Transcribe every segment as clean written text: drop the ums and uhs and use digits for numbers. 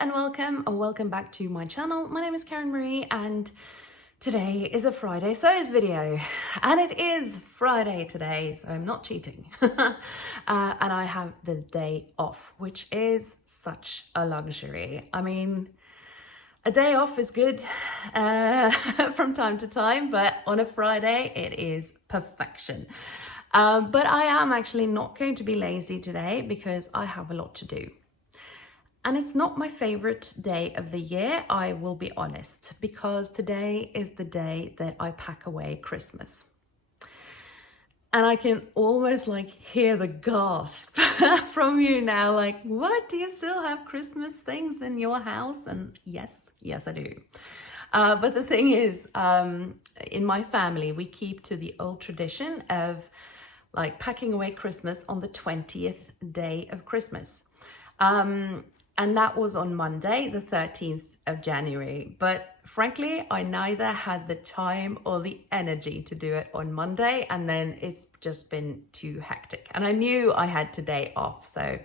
and welcome or welcome back to my channel. My name is Karen Marie and today is a Friday sews video, and it is Friday today, so I'm not cheating. And I have the day off, which is such a luxury. I mean, a day off is good from time to time, but on a Friday it is perfection. But I am actually not going to be lazy today because I have a lot to do. And it's not my favorite day of the year, I will be honest, because today is the day that I pack away Christmas. And I can almost hear the gasp from you now, like, what, do you still have Christmas things in your house? And yes, I do. But the thing is, in my family, we keep to the old tradition of packing away Christmas on the 20th day of Christmas. And that was on Monday, the 13th of January. But frankly, I neither had the time or the energy to do it on Monday. And then it's just been too hectic. And I knew I had today off. So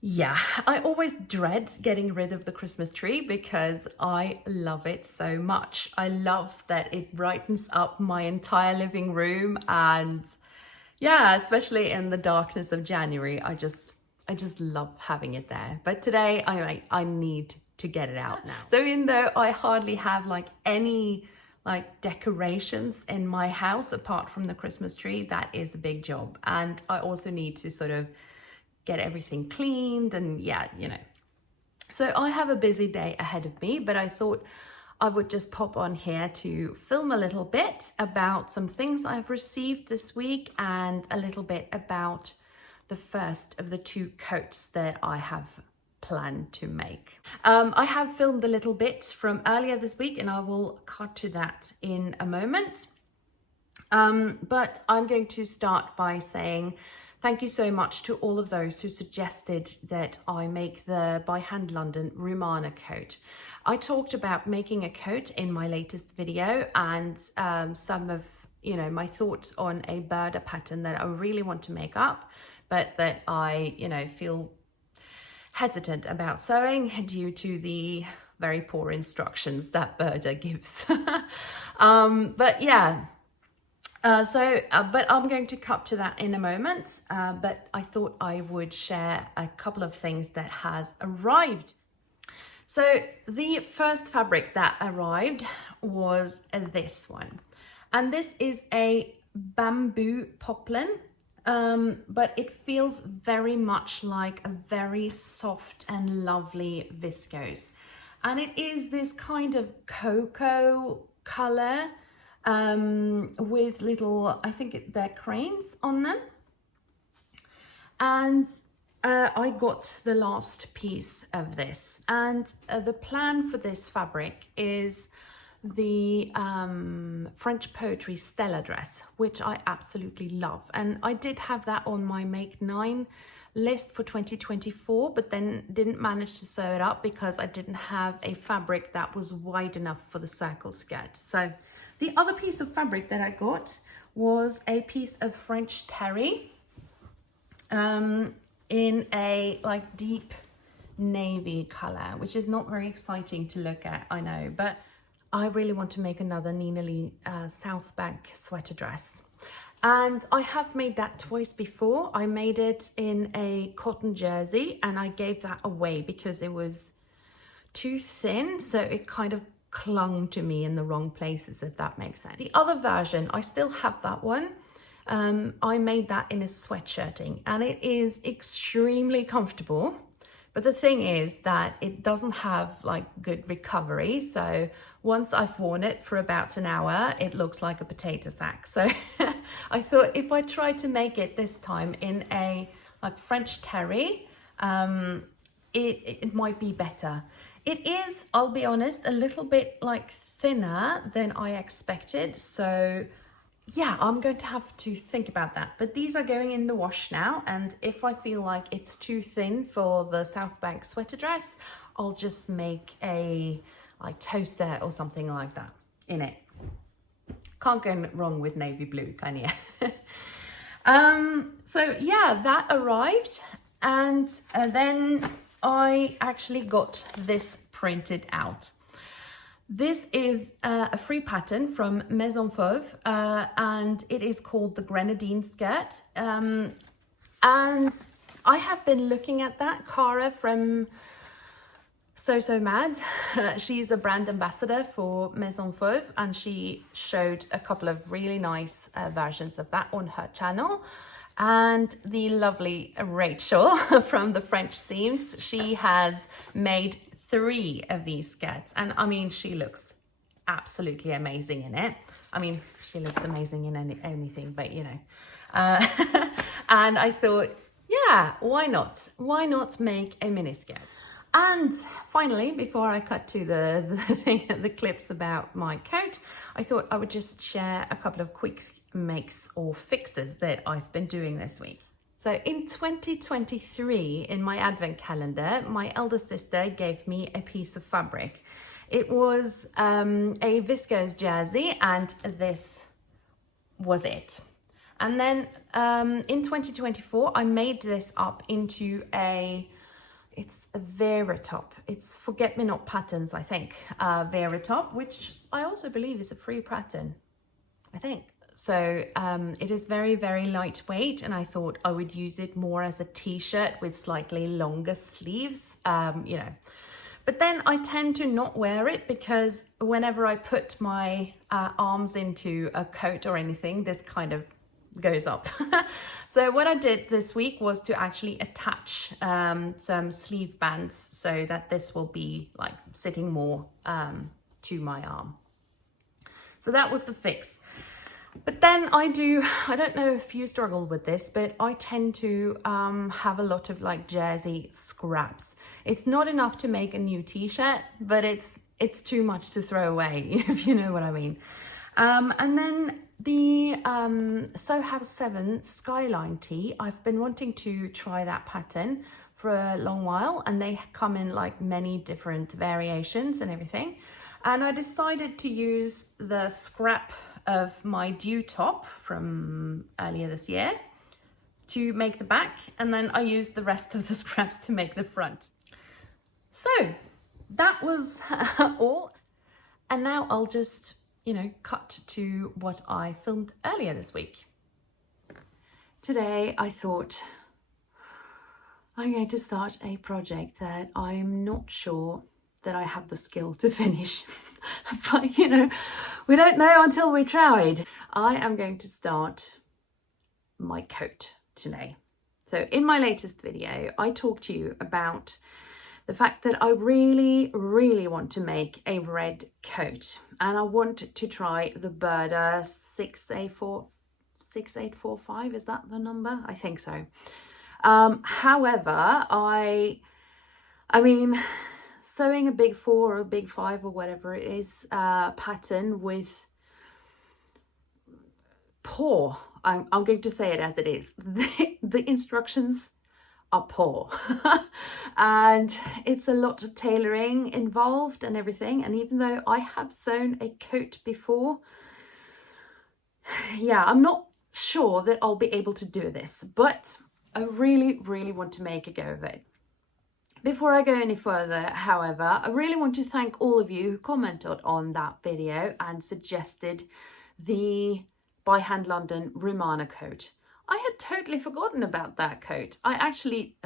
yeah, I always dread getting rid of the Christmas tree because I love it so much. I love that it brightens up my entire living room. And yeah, especially in the darkness of January, I just love having it there. But today I need to get it out now. So even though I hardly have any decorations in my house apart from the Christmas tree, that is a big job. And I also need to sort of get everything cleaned and So I have a busy day ahead of me, but I thought I would just pop on here to film a little bit about some things I've received this week and a little bit about the first of the two coats that I have planned to make. I have filmed a little bit from earlier this week and I will cut to that in a moment. But I'm going to start by saying thank you so much to all of those who suggested that I make the By Hand London Runana coat. I talked about making a coat in my latest video and some of my thoughts on a Burda pattern that I really want to make up, but that I, feel hesitant about sewing due to the very poor instructions that Burda gives. But yeah, but I'm going to cut to that in a moment. But I thought I would share a couple of things that has arrived. So the first fabric that arrived was this one. And this is a bamboo poplin. But it feels very much like a very soft and lovely viscose. And it is this kind of cocoa color with little, I think they're cranes on them. And I got the last piece of this. And the plan for this fabric is the French Poetry Stella dress, which I absolutely love. And I did have that on my Make 9 list for 2024, but then didn't manage to sew it up because I didn't have a fabric that was wide enough for the circle skirt. So the other piece of fabric that I got was a piece of French terry in a deep navy color, which is not very exciting to look at, I know, but I really want to make another Nina Lee South Bank sweater dress. And I have made that twice before. I made it in a cotton jersey and I gave that away because it was too thin. So it kind of clung to me in the wrong places, if that makes sense. The other version, I still have that one. I made that in a sweatshirting and it is extremely comfortable. But the thing is that it doesn't have good recovery. So once I've worn it for about an hour, it looks like a potato sack. So I thought if I try to make it this time in a French terry, it might be better. It is, I'll be honest, a little bit thinner than I expected. So yeah, I'm going to have to think about that. But these are going in the wash now. And if I feel like it's too thin for the South Bank sweater dress, I'll just make a toaster or something like that in it. Can't go wrong with navy blue, can you? So yeah, that arrived. And then I actually got this printed out. This is a free pattern from Maison Fauve, and it is called the Grenadine skirt. And I have been looking at that. Cara from So Mad, she's a brand ambassador for Maison Fauve, and she showed a couple of really nice versions of that on her channel. And the lovely Rachel from the French Seams, she has made 3 of these skirts, and I mean, she looks absolutely amazing in it. I mean, she looks amazing in anything, but you know. And I thought, yeah, why not? Why not make a mini skirt? And finally, before I cut to the clips about my coat, I thought I would just share a couple of quick makes or fixes that I've been doing this week. So in 2023, in my advent calendar, my elder sister gave me a piece of fabric. It was a viscose jersey, and this was it. And then in 2024, I made this up into it's a Vera top. It's Forget-Me-Not Patterns, I think, Vera top, which I also believe is a free pattern, I think. So it is very, very lightweight, and I thought I would use it more as a t-shirt with slightly longer sleeves, you know. But then I tend to not wear it because whenever I put my arms into a coat or anything, this kind of goes up. So what I did this week was to actually attach some sleeve bands so that this will be like sitting more to my arm. So that was the fix. But then I don't know if you struggle with this, but I tend to have a lot of like jersey scraps. It's not enough to make a new t-shirt, but it's too much to throw away, if you know what I mean. And then the Sew House 7 Skyline tee, I've been wanting to try that pattern for a long while, and they come in like many different variations and everything. And I decided to use the scrap of my dew top from earlier this year to make the back, and then I used the rest of the scraps to make the front. So that was all. And now I'll just, you know, cut to what I filmed earlier this week. Today I thought I'm going to start a project that I'm not sure that I have the skill to finish. But you know, we don't know until we tried. I am going to start my coat today. So in my latest video, I talked to you about the fact that I really, really want to make a red coat, and I want to try the Burda 6845, is that the number? I think so. However, I mean, sewing a big 4 or a big 5 or whatever it is pattern with poor, I'm going to say it as it is, the instructions are poor. And it's a lot of tailoring involved and everything, and even though I have sewn a coat before, yeah, I'm not sure that I'll be able to do this, but I really, really want to make a go of it. Before I go any further, however, I really want to thank all of you who commented on that video and suggested the By Hand London Runana coat. I had totally forgotten about that coat. I actually,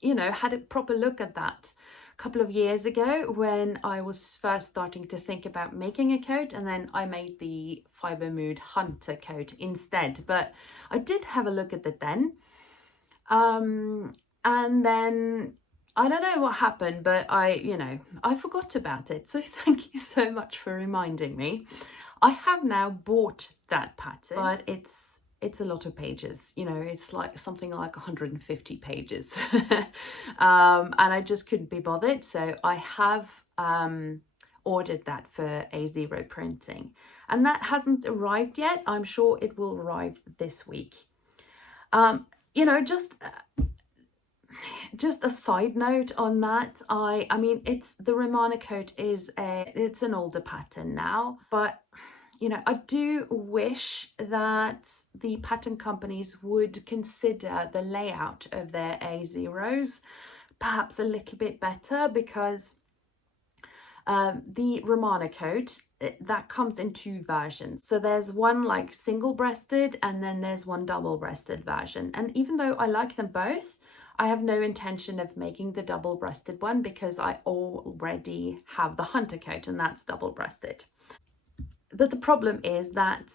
you know, had a proper look at that a couple of years ago when I was first starting to think about making a coat, and then I made the Fiber Mood Hunter coat instead. But I did have a look at it then. And then I don't know what happened, but I forgot about it. So thank you so much for reminding me. I have now bought that pattern, but it's a lot of pages, you know, it's like something like 150 pages. And I just couldn't be bothered. So I have ordered that for A0 printing, and that hasn't arrived yet. I'm sure it will arrive this week. You know, just a side note on that, I mean, the Runana coat it's an older pattern now, but you know, I do wish that the pattern companies would consider the layout of their A0s perhaps a little bit better, because the Runana coat, that comes in two versions. So there's one like single breasted, and then there's one double breasted version. And even though I like them both, I have no intention of making the double breasted one, because I already have the hunter coat, and that's double breasted. But the problem is that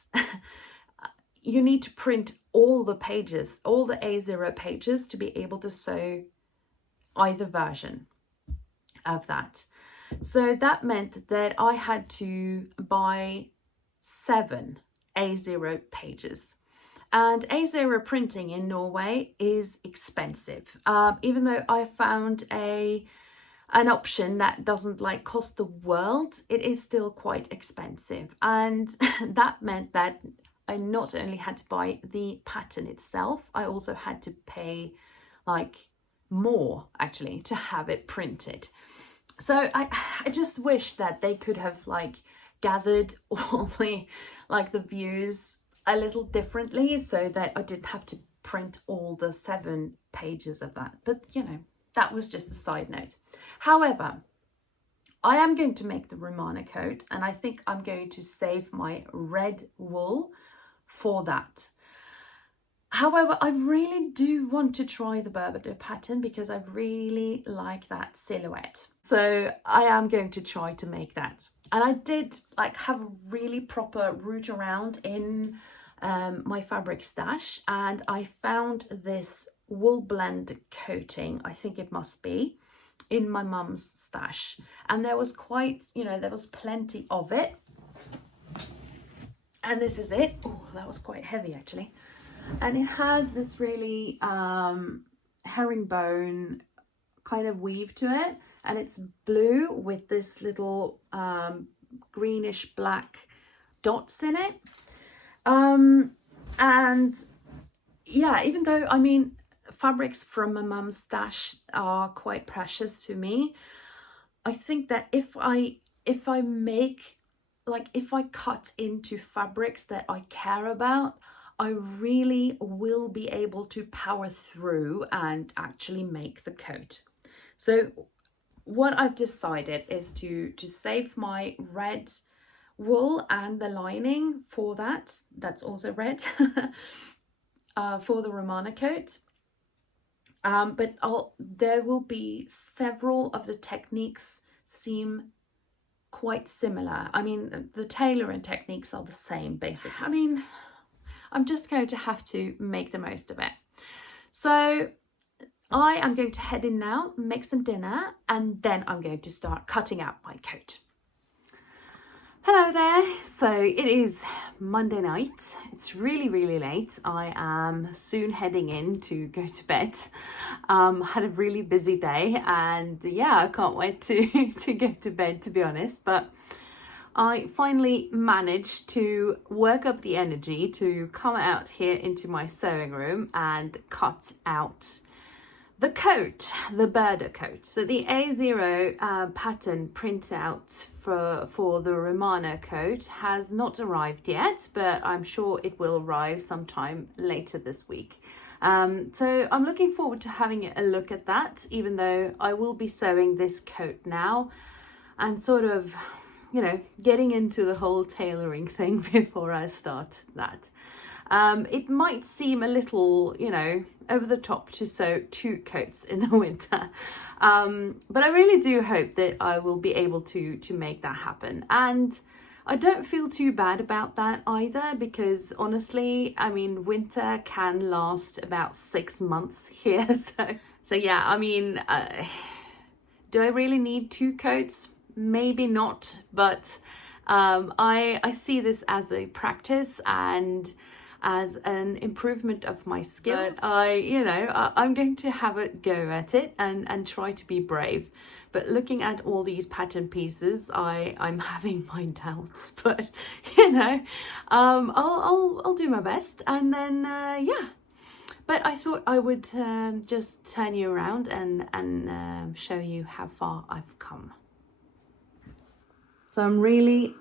you need to print all the pages, all the A0 pages, to be able to sew either version of that. So that meant that I had to buy 7 A0 pages. And A0 printing in Norway is expensive. Even though I found an option that doesn't like cost the world, it is still quite expensive. And that meant that I not only had to buy the pattern itself, I also had to pay like more actually to have it printed. So I just wish that they could have like gathered all the views a little differently, so that I didn't have to print all the 7 pages of that. But you know, that was just a side note. However, I am going to make the Runana coat, and I think I'm going to save my red wool for that. However, I really do want to try the Burda pattern, because I really like that silhouette. So I am going to try to make that. And I did like have a really proper root around in my fabric stash, and I found this wool blend coating, I think it must be, in my mum's stash. And there was quite, you know, there was plenty of it. And this is it. Oh, that was quite heavy actually. And it has this really herringbone kind of weave to it, and it's blue with this little greenish black dots in it. And yeah, even though, I mean, fabrics from my mum's stash are quite precious to me, I think that if I make, like, if I cut into fabrics that I care about, I really will be able to power through and actually make the coat. So what I've decided is to save my red wool and the lining for that. That's also red for the Runana coat. But there will be several of the techniques seem quite similar. I mean, the tailoring techniques are the same basically. I mean, I'm just going to have to make the most of it. So I am going to head in now, make some dinner, and then I'm going to start cutting out my coat. Hello there. So it is Monday night. It's really, really late. I am soon heading in to go to bed. Had a really busy day, and yeah, I can't wait to get to bed, to be honest. But I finally managed to work up the energy to come out here into my sewing room and cut out the coat, the Burda coat. So the A0 pattern printout for the Runana coat has not arrived yet, but I'm sure it will arrive sometime later this week. So I'm looking forward to having a look at that, even though I will be sewing this coat now and sort of, you know, getting into the whole tailoring thing before I start that. It might seem a little, you know, over the top to sew 2 coats in the winter. But I really do hope that I will be able to make that happen. And I don't feel too bad about that either, because honestly, I mean, winter can last about 6 months here. So yeah, I mean, do I really need 2 coats? Maybe not, but I see this as a practice and as an improvement of my skills. But I'm going to have a go at it and try to be brave. But looking at all these pattern pieces, I'm having my doubts. But you know, I'll do my best, and then yeah. But I thought I would just turn you around and show you how far I've come. So I'm really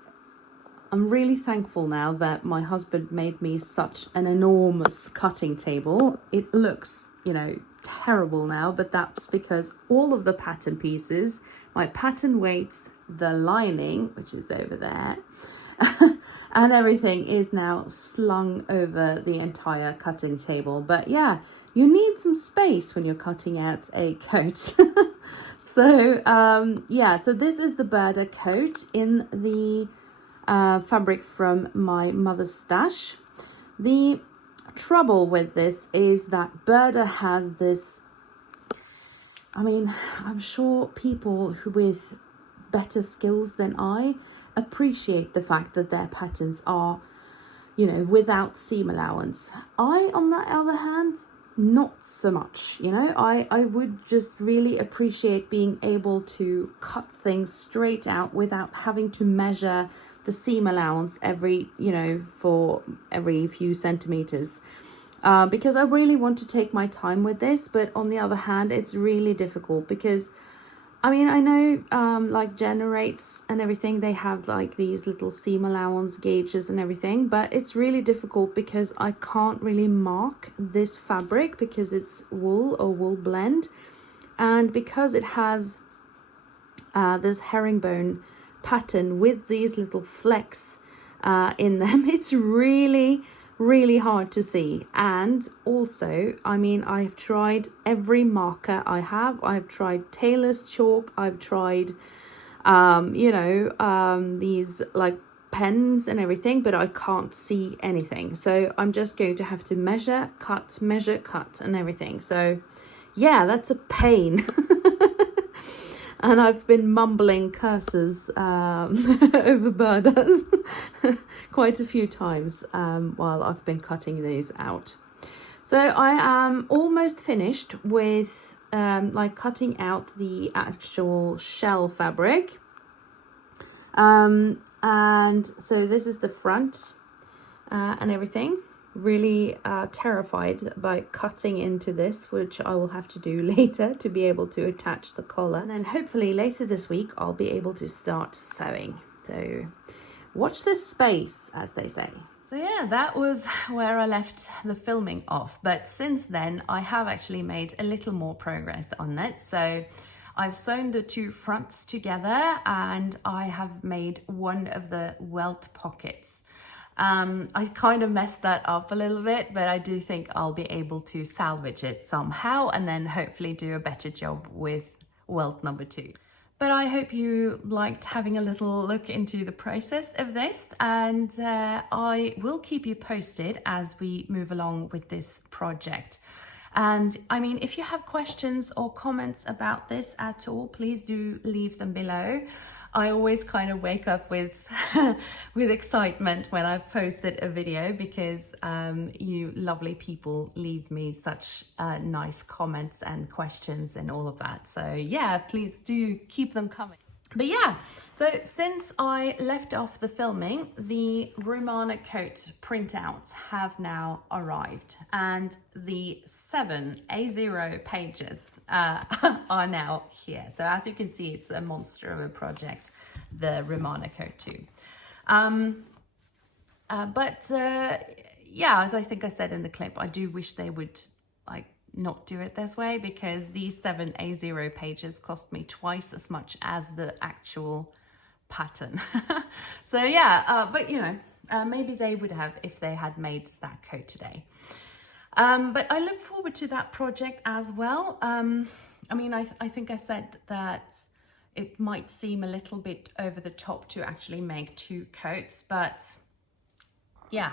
thankful now that my husband made me such an enormous cutting table. It looks, you know, terrible now, but that's because all of the pattern pieces, my pattern weights, the lining, which is over there, and everything is now slung over the entire cutting table. But yeah, you need some space when you're cutting out a coat. So yeah, so this is the Burda coat in the fabric from my mother's stash. The trouble with this is that Burda has this, I mean, I'm sure people who with better skills than I appreciate the fact that their patterns are, you know, without seam allowance. I, on the other hand, not so much, you know. I would just really appreciate being able to cut things straight out without having to measure the seam allowance every, you know, for every few centimeters, because I really want to take my time with this. But on the other hand, it's really difficult because, I mean, I know like generates and everything, they have like these little seam allowance gauges and everything, but it's really difficult because I can't really mark this fabric because it's wool or wool blend, and because it has this herringbone pattern with these little flecks in them, it's really hard to see. And also, I mean, I've tried every marker I've tried tailor's chalk, I've tried you know, these like pens and everything, but I can't see anything. So I'm just going to have to measure, cut and everything. So yeah, that's a pain. And I've been mumbling curses over Burdas quite a few times while I've been cutting these out. So I am almost finished with like cutting out the actual shell fabric. And so this is the front and everything. Really terrified by cutting into this, which I will have to do later to be able to attach the collar. And then hopefully later this week I'll be able to start sewing. So watch this space, as they say. So yeah, that was where I left the filming off. But since then, I have actually made a little more progress on it. So I've sewn the two fronts together and I have made one of the welt pockets. I kind of messed that up a little bit, but I do think I'll be able to salvage it somehow and then hopefully do a better job with welt number 2. But I hope you liked having a little look into the process of this, and I will keep you posted as we move along with this project. And I mean, if you have questions or comments about this at all, please do leave them below. I always kind of wake up with with excitement when I've posted a video because you lovely people leave me such nice comments and questions and all of that. So yeah, please do keep them coming. But yeah, so since I left off the filming, the Runana coat printouts have now arrived, and the 7 A0 pages are now here. So as you can see, it's a monster of a project, the Runana coat too. Yeah, as I think I said in the clip, I do wish they would like not do it this way, because these 7 A0 pages cost me twice as much as the actual pattern. So yeah, but you know, maybe they would have if they had made that coat today. But I look forward to that project as well. I mean, I think I said that it might seem a little bit over the top to actually make 2 coats, but yeah.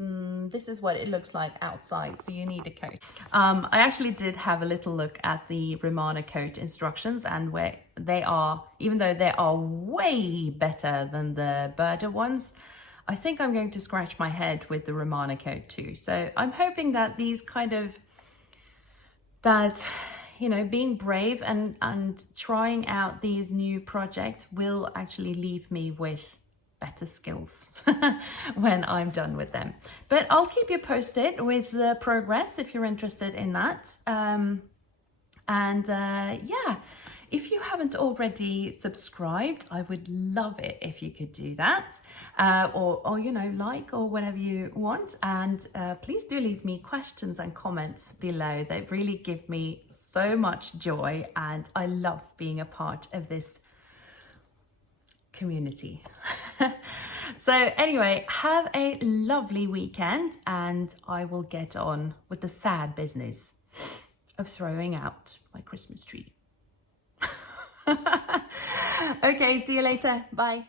This is what it looks like outside, so you need a coat. I actually did have a little look at the Runana coat instructions, and where they are, even though they are way better than the Burda ones, I think I'm going to scratch my head with the Runana coat too. So I'm hoping that these kind of, you know, being brave and trying out these new projects will actually leave me with better skills when I'm done with them. But I'll keep you posted with the progress if you're interested in that. Yeah, if you have haven't already subscribed, I would love it if you could do that, or you know, like, or whatever you want. And please do leave me questions and comments below. They really give me so much joy, and I love being a part of this community. So anyway, have a lovely weekend, and I will get on with the sad business of throwing out my Christmas tree. Okay, see you later. Bye.